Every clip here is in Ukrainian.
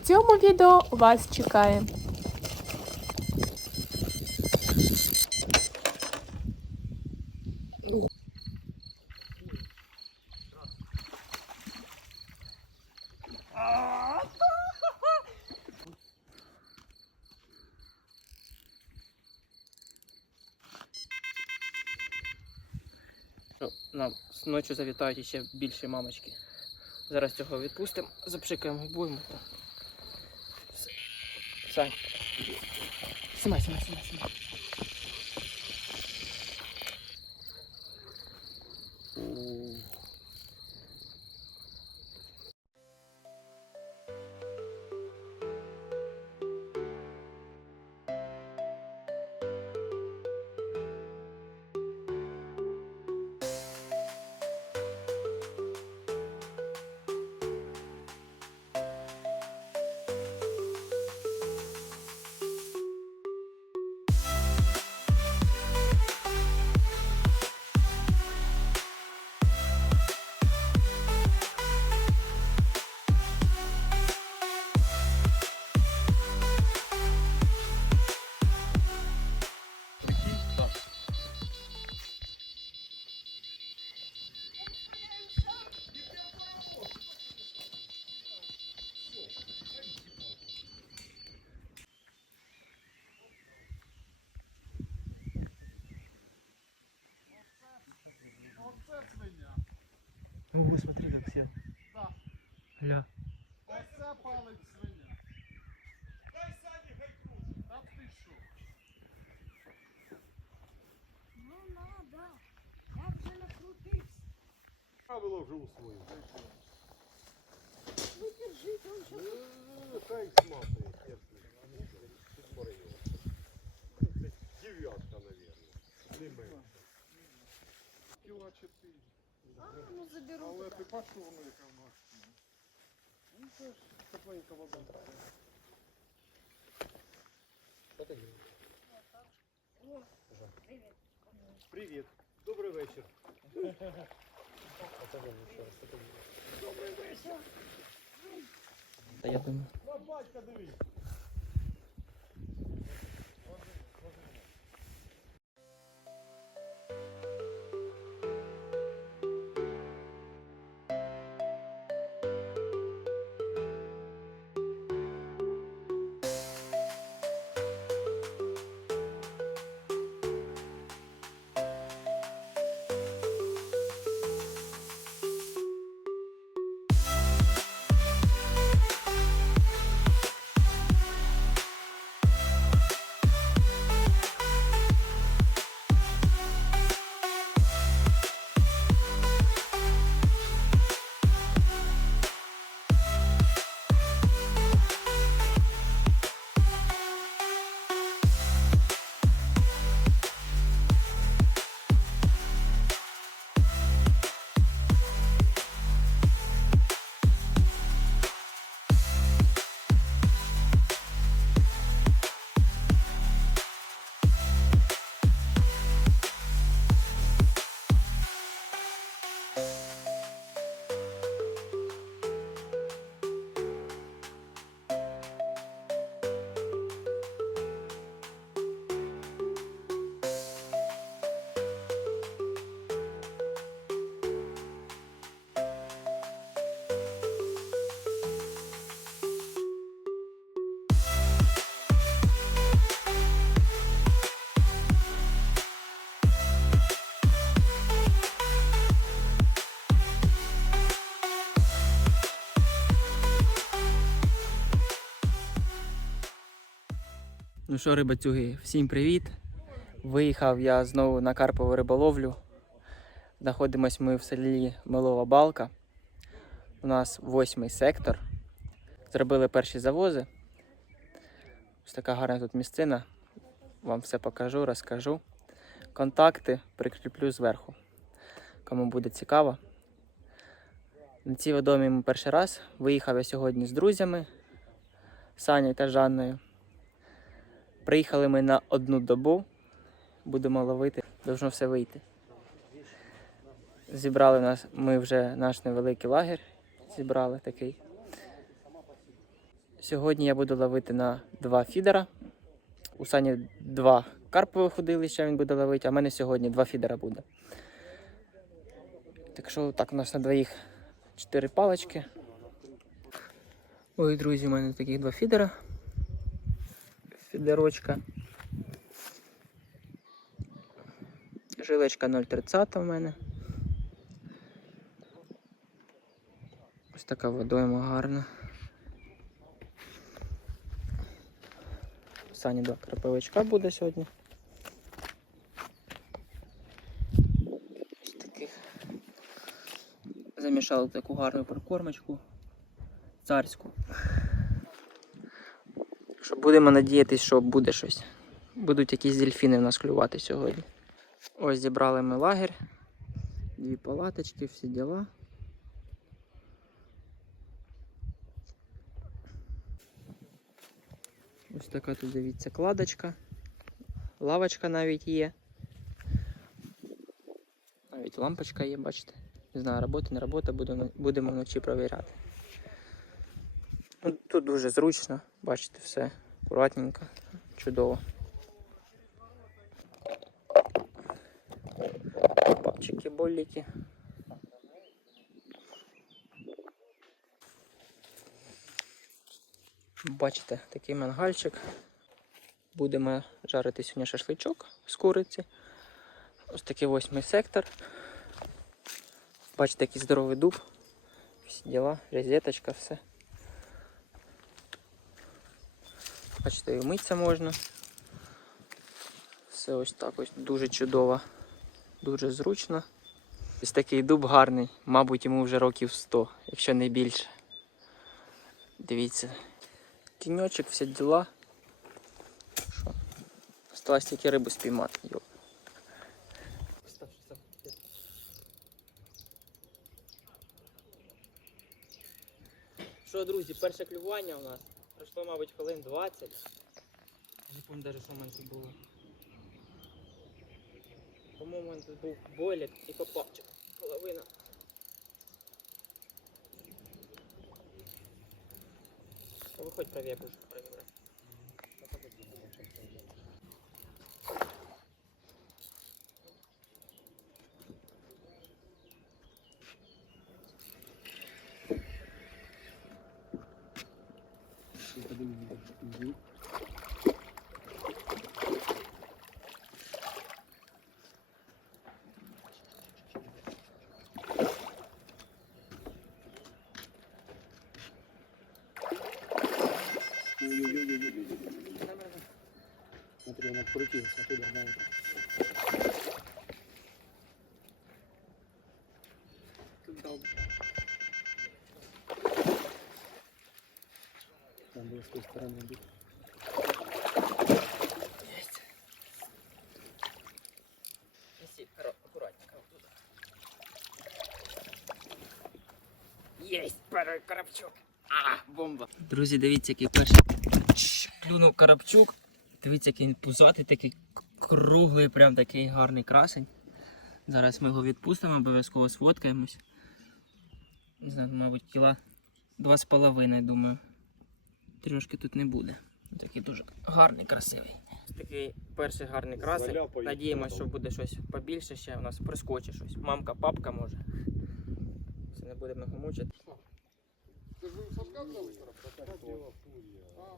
В цьому відео вас чекає. Нам ночі завітають ще більші мамочки. Зараз цього відпустимо, запшикаємо обойму. さ。すまいすまいすまいすまい。Правило вже усвоїв. Ви держіть, он ще Е, Хай сматує, чесно. Підморило. Дев'ятка, мабуть. Не менше. Кіла чотири. А, ну заберу. Але ти бачиш, воно яка в нас. Ну це ж тепленька вода. Привіт. Привіт. Добрий вечір. Та я думаю. Що, рибацюги, всім привіт. Виїхав я знову на карпову риболовлю. Знаходимось ми в селі Милова Балка. У нас восьмий сектор. Зробили перші завози. Ось така гарна тут місцина. Вам все покажу, розкажу. Контакти прикріплю зверху. Кому буде цікаво. На цій водомі ми перший раз. Виїхав я сьогодні з друзями Санєю та Жанною. Приїхали ми на одну добу. Будемо ловити, должно все вийти. Зібрали нас, ми вже наш невеликий лагерь. Зібрали такий. Сьогодні я буду ловити на два фідера. У Сані два карпових удилища він буде ловити, а в мене сьогодні два фідера буде. Так що так, у нас на двоїх чотири палочки. Ой, друзі, у мене таких два фідера. Фідерочка. Жилочка 0,30 в мене. Ось така водойма гарна. Сані два крапивичка буде сьогодні. Ось таких. Замішали таку гарну прикормочку. Царську. Що будемо надіятися, що буде щось. Будуть якісь дельфіни в нас клювати сьогодні. Ось зібрали ми лагерь. Дві палаточки, всі діла. Ось така тут дивіться кладочка. Лавочка навіть є. Навіть лампочка є, бачите. Не знаю, робота, не робота, будемо, будемо вночі провіряти. Ну, тут дуже зручно, бачите, все акуратненько, чудово. Папчики, боліки. Бачите, такий мангальчик. Будемо жарити сьогодні шашличок з куриці. Ось такий восьмий сектор. Бачите, який здоровий дуб. Всі діла, розеточка, все. Бачите, і митися можна. Все ось так ось дуже чудово, дуже зручно. Ось такий дуб гарний, мабуть, йому вже років 100, якщо не більше. Дивіться. Тіньочок, всі діла. Що? Осталось тільки рибу спіймати. Йо. Що, друзі, перше клювання у нас. Пройшло, мабуть, хвилин 20. Я не пам'ятаю, навіть, що в мене тут було. По-моєму, у мене тут був болік і попавчик. Половина. Виходь правее, я буду проверять. Смотри, он открутился туда, да. это. Тут дал. Там было с той стороны быть. Есть. Неси, хоро- аккуратненько вот туда. Есть, второй коробчук. А, бомба. Друзі, дивіться, який перший Чш, клюнув коробчук. Дивіться, який він пузатий, такий круглий, прям такий гарний красень. Зараз ми його відпустимо, обов'язково сфоткаємось. Не знаю, мабуть, кіла два з половиною, думаю. Трішки тут не буде. Такий дуже гарний, красивий. Такий перший гарний красень. Надіємося, що буде щось побільше ще. У нас прискочить щось. Мамка, папка може. Це не будемо його мучити. Же садка взял? А,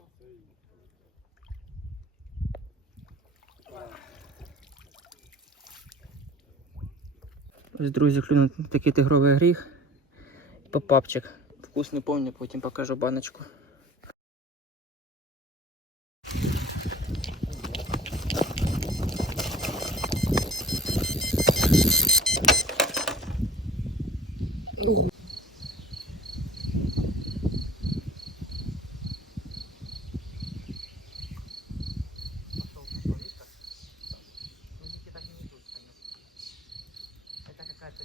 Ось, друзі, клюнув такий тигровий гріх. Попапчик. Вкус не помню, потім покажу баночку.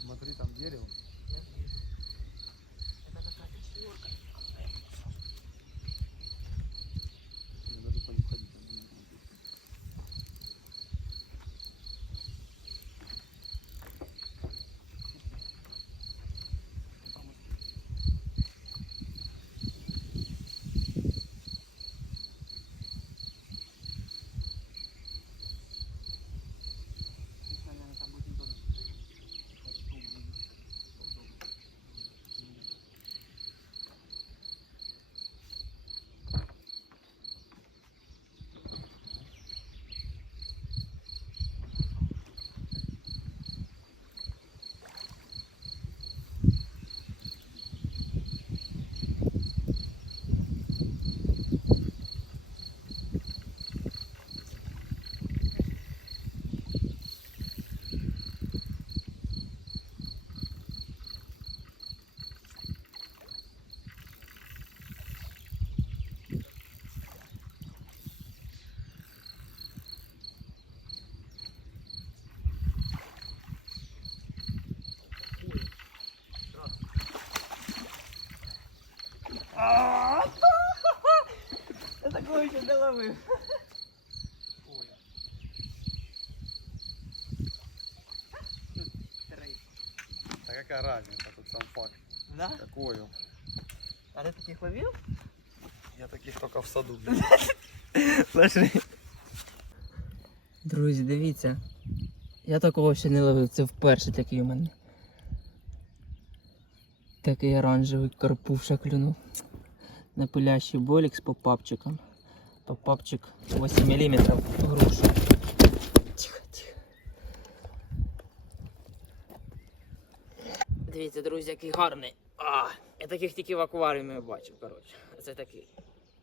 Смотри, там дерево. Это какая-то четверка. такого ще не ловив. А какая разница, тут сам факт. Да? Какой? А ти таких ловив? Я таких только в саду. Пошли. Друзі, дивіться. Я такого ще не ловив, це вперше такий у мене. Такий оранжевий карпуша клюнув. Напилящий болік з попапчиком. Попапчик 8 мм груша. Тихо, тихо. Дивіться, друзі, який гарний. А, я таких тільки в акваріумі бачив, коротше. Це такий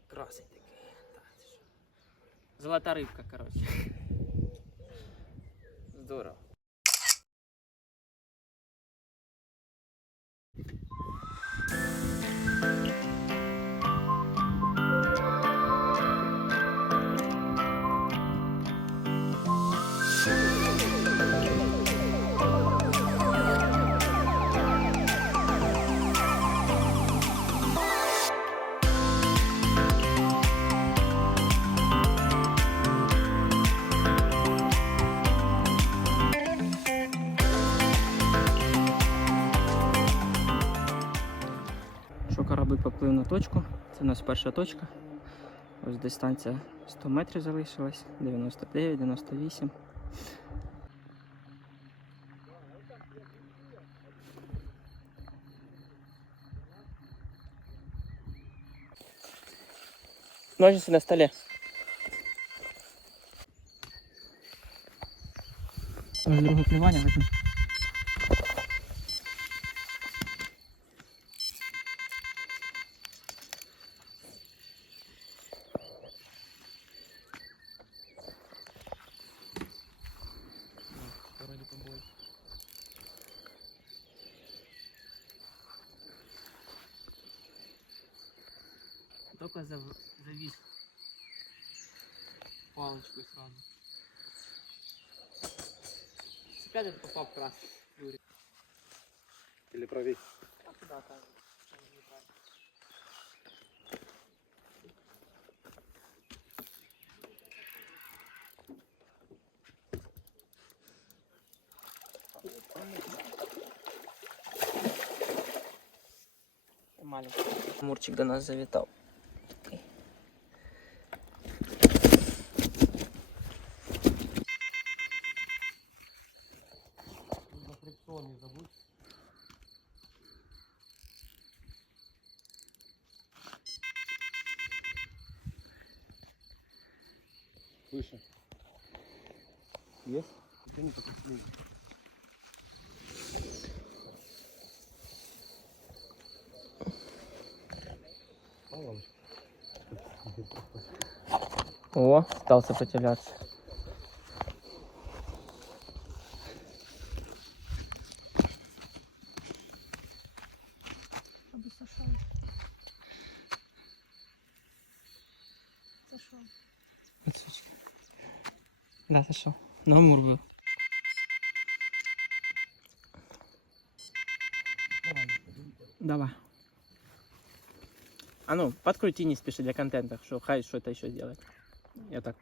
красий такий. Та, ти що. Золота рибка, коротше. Здорово. Корабль поплив на точку. Це у нас перша точка. Ось дистанція 100 метрів залишилась, 99, 98. Ножницы на столе. Друге клювання возьму. Палочку сразу. Опять это попал красный. Или правей. А куда там? Маленький. Мурчик до нас завітав. О, стал сопротивляться. Да, что? Ну, Амур был. Давай. А ну, подкрути не спеши для контента, что хай что-то еще сделает. Я так.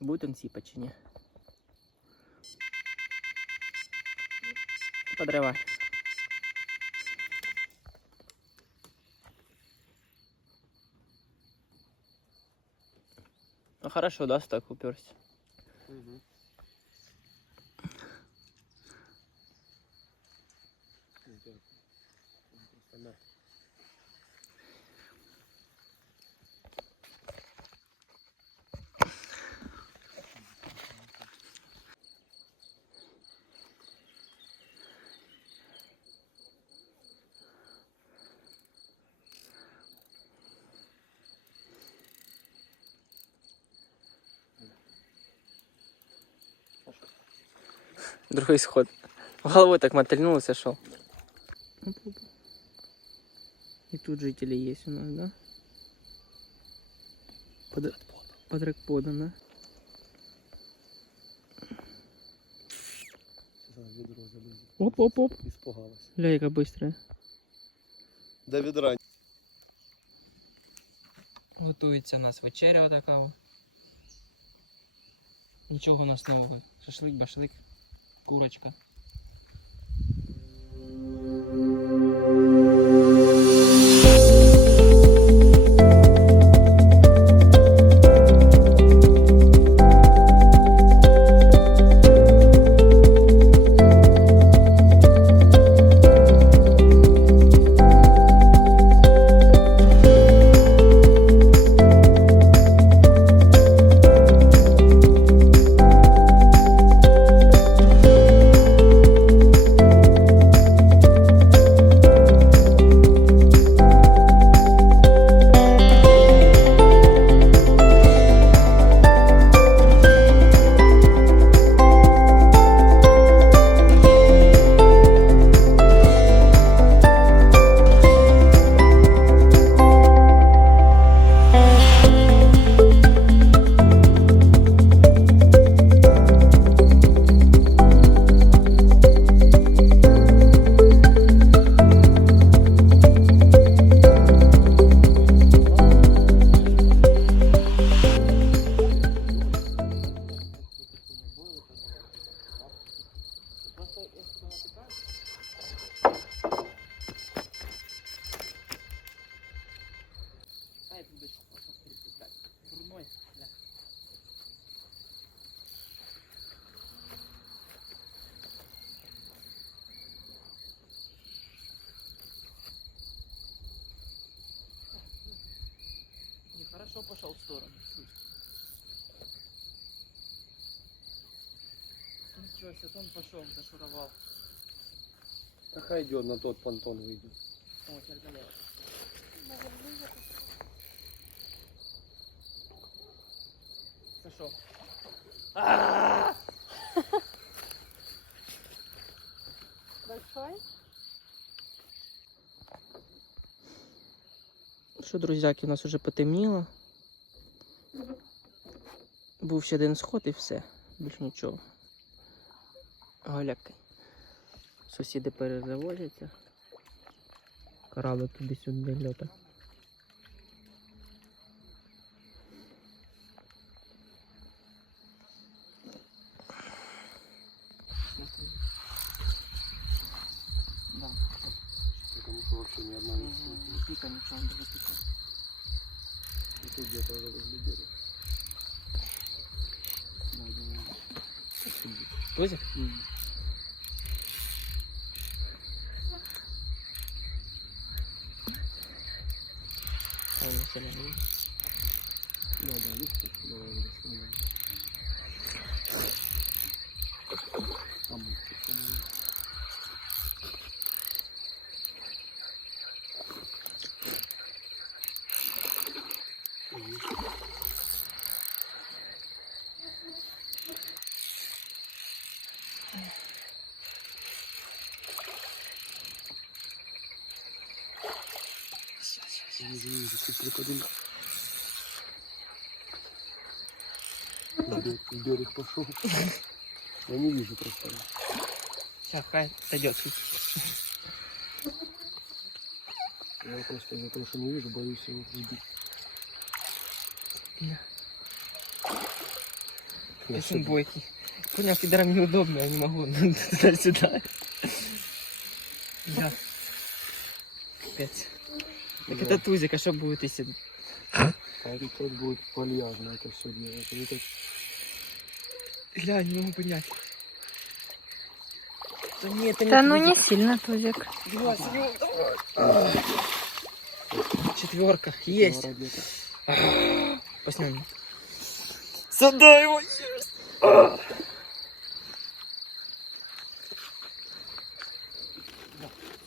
Будет он сипать, чи не? Подрывай. Ну хорошо, да, так уперся. Другой сход. Головой так мотыльнул и сошел. И тут жители есть у нас, да? Под, под ракподом, да? Оп-оп-оп. Іспугалась. Ля, яка бистра. До відра. Готується у нас вечеря така. о. Нічого у нас нового. Шашлик, башлик, курочка. Хорошо пошел в сторону. Ничего себе, он пошел, зашуровал. Нехай йде на тот понтон вийде. О, теперь налево. Пошел. Большой? Що, друзяки, у нас вже потемніло. Був ще один сход і все. Більш нічого. Голяки. Сусіди перезавозяться. Корали туди-сюди льота. Да. Тому що взагалі ні одна не Не, не пика ничего, не пика. І тут где-то вже возле берега. Тозик? А у нас соляный. Да, да, видите? Давай вот снимем. Там вот снимем. Тут крокодил. Берег, пошел. Я не вижу просто. Сейчас, хай сойдет. Я просто из-за того, что не вижу, боюсь его сбить. Я очень бойкий. Понял, пидорам неудобно, я не могу туда-сюда. Да. Капец. Так это тузик, а что будет, если... А тот будет вальяжно это все делать. Это Гля, не могу понять. Да нет, это не Та ну тузик. не сильно тузик. Два, Четверка. Есть. Посмотрим. Сюда его есть. Да.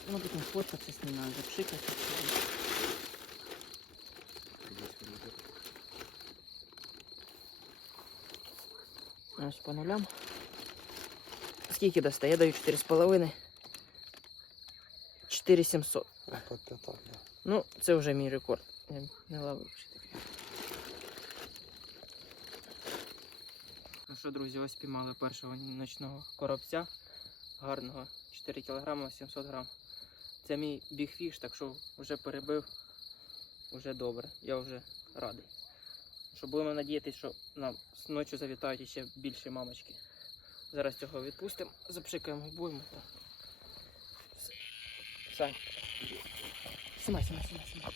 Ну, потом фоткаться с ним надо, запшикать. Ось по нулям. Скільки дасте? Я даю 4,5. 4700. Вот как-то так, да. Ну, це вже мій рекорд. Я не ловив ще таке. Ну що, друзі, ось піймали першого ночного коробця. гарного 4 кг 700 грам. Це мій бігфіш, так що вже перебив, вже добре. Я вже радий. Що будемо надіятися, що нам ночі завітають ще більші мамочки. Зараз цього відпустимо, запшикаємо. Все. Сань. Снимай, снимай, снимай, снимай.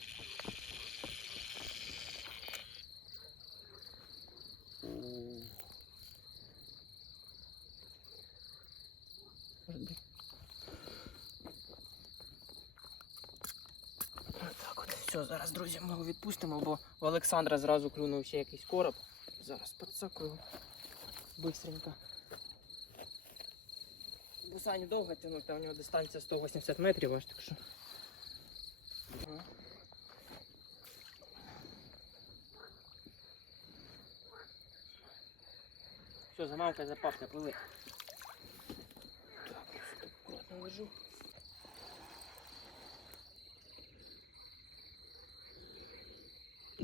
Жди. Так от, все, зараз, друзі, ми його відпустимо, бо у Олександра зразу клюнув ще якийсь короб. Зараз підсакую. Бистренько. Бо Сані довго тягнув, там у нього дистанція 180 метрів аж так що. Все, замамка запавка, пливи. Так, я так аккуратно ложу.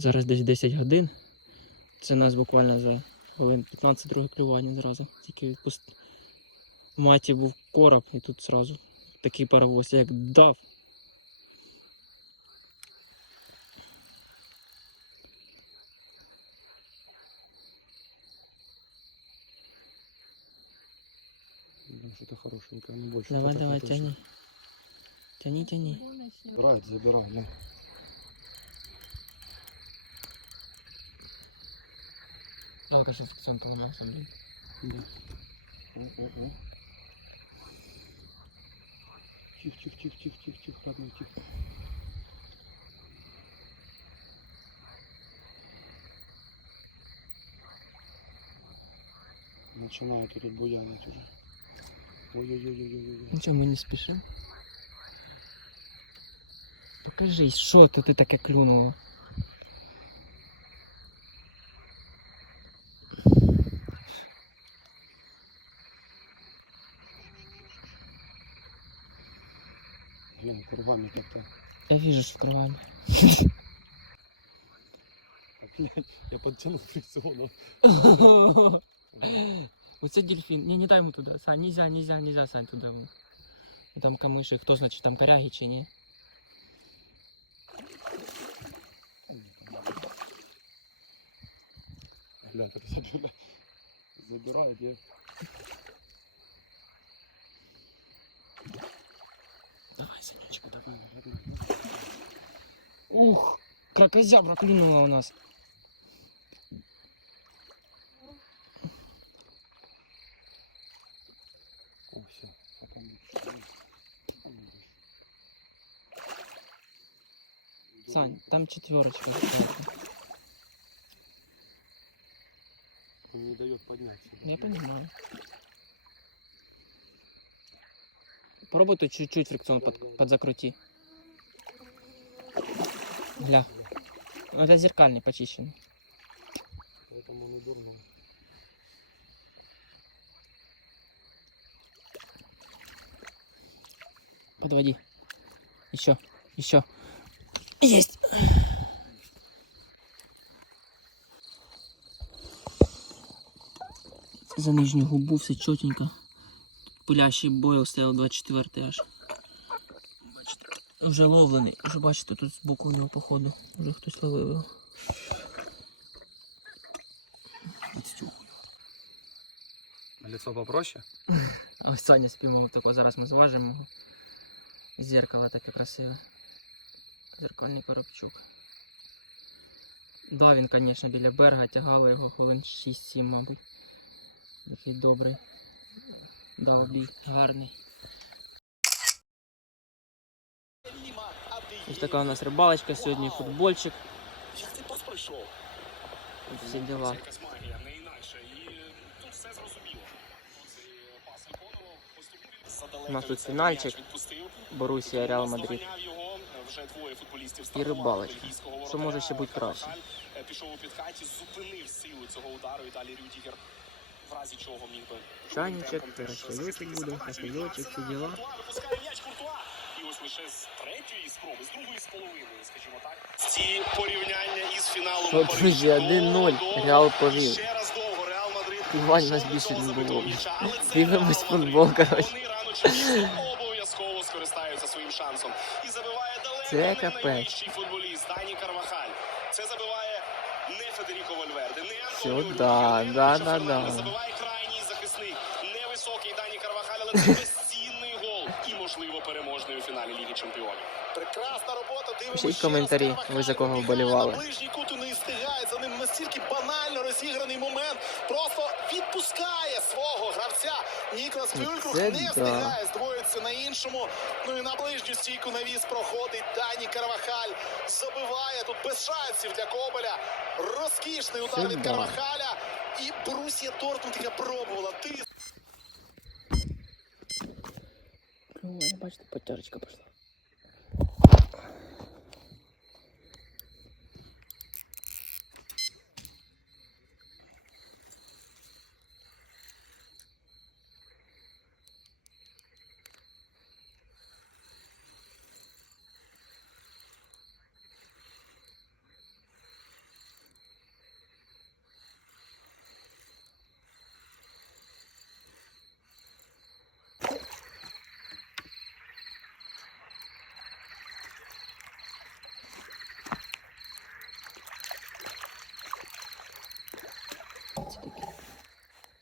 Зараз десь 10 годин. Це нас буквально за хвилин 15 друге клювання зразу. Тільки відпуст... В маті був короб і тут зразу такий паровоз, як дав. Что-то хорошенькое, не больше. Давай, давай, тяни. Тяни, тяни. Забирает, забирай, блин. Жалко, що фіксион поламався, блін. Да. О, о, о. Тихо, тихо, тихо, тихо, тихо, тихо, родной, тихо. Начинают тут буянить уже. Ой-ой-ой-ой-ой. Нічого, ми не спішимо. Покажи, що тут ти таке клюнуло? Кругами как-то. Я вижу, що кровами. Опять я подтянул фрикциона. Оце дельфін. Не, не дай йому туди. Сань, нельзя, нельзя, нельзя, Сань, туди. воно. І Там камиші, хто значить, там коряги чи ні? Бля, так забирает. Забирает я. Ух, кракозябра клюнула у нас. О, все. Сань, там четверочка. Он не дает подняться. Я понимаю. Попробуй тут чуть-чуть фрикцион под, подзакрути. Гля. Ну, Это зеркальный, почищенный. Поэтому он и дернул. Подводи. Еще. Еще. Есть. За нижню губу все чотенько. Пилящий бойл стояв 24 аж. Бачите, вже ловлений. Вже бачите, тут збоку у нього походу. Вже хтось ловив його. Лицо попроще? Ось Саня спіймав тако, зараз ми зважимо його. Зеркало таке красиве. Зеркальний коробчук. Да, він, звісно, біля берега тягали його хвилин 6-7, мабуть. Такий добрий. Бій. Гарний. Ось така у нас рибалочка сьогодні, футбольчик. Всі діла. У нас тут фінальчик. Борусія, Реал Мадрид. Вже двоє футболістів І рибалочка. Що може ще бути краще? Е, Пішов у підхаті, зупинив силу цього удару і далі Рюдігер в разі чого міг би. Чайничок, темпом буде, забрати всі діла. Випускає м'яч Куртуа. І ось лише з третьої спроби, з другої з половиною, скажімо так. Ці порівняння із фіналом. Що, друзі, 1-0. Реал повів. Ще раз довго Реал Мадрид. Івань нас більше не було. Дивимось футбол, коротше. Обов'язково скористаються своїм шансом. І забиває далеко Це капець. футболіст Дані Карвахаль. Це забиває Федеріко Вальверде, не Антоніо Сюда, да, да, да. Забиває крайній захисник, невисокий Дані Карвахаль, але це безцінний гол і, можливо, переможний у фіналі Ліги Чемпіонів. Прекрасна робота. Пишіть коментарі, ви за кого вболівали. на Ближній кут не встигає за ним настільки банально розіграний момент. Просто відпускає свого гравця. Ніклас Фюлькрух не встигає здвоїтися на іншому. Ну і на ближню стійку навіс проходить Дані Карвахаль. Забиває тут без шансів для Кобеля. Розкішний удар від. Карвахаля. І Борусія Дортмунд, яка пробувала тиск. Ой, бачите, потярочка пішла.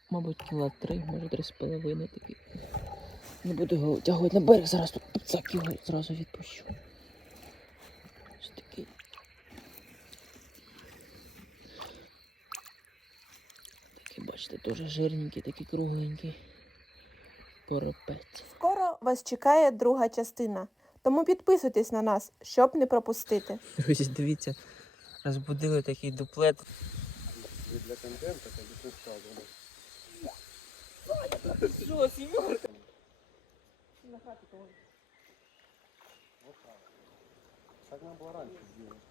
Мабуть, кіла три, може три з половиною такі. Не буду його втягувати на берег, зараз тут так його зразу відпущу. Ось такий. Такі, бачите, теж жирненький, такий кругленький. Поропець. Скоро вас чекає друга частина. Тому підписуйтесь на нас, щоб не пропустити. Друзі, дивіться, розбудили такий дуплет. Для контенту, як ти сказано. Що, сімерка? Так нам було раніше зробити.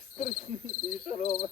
Страшний, ти що робиш?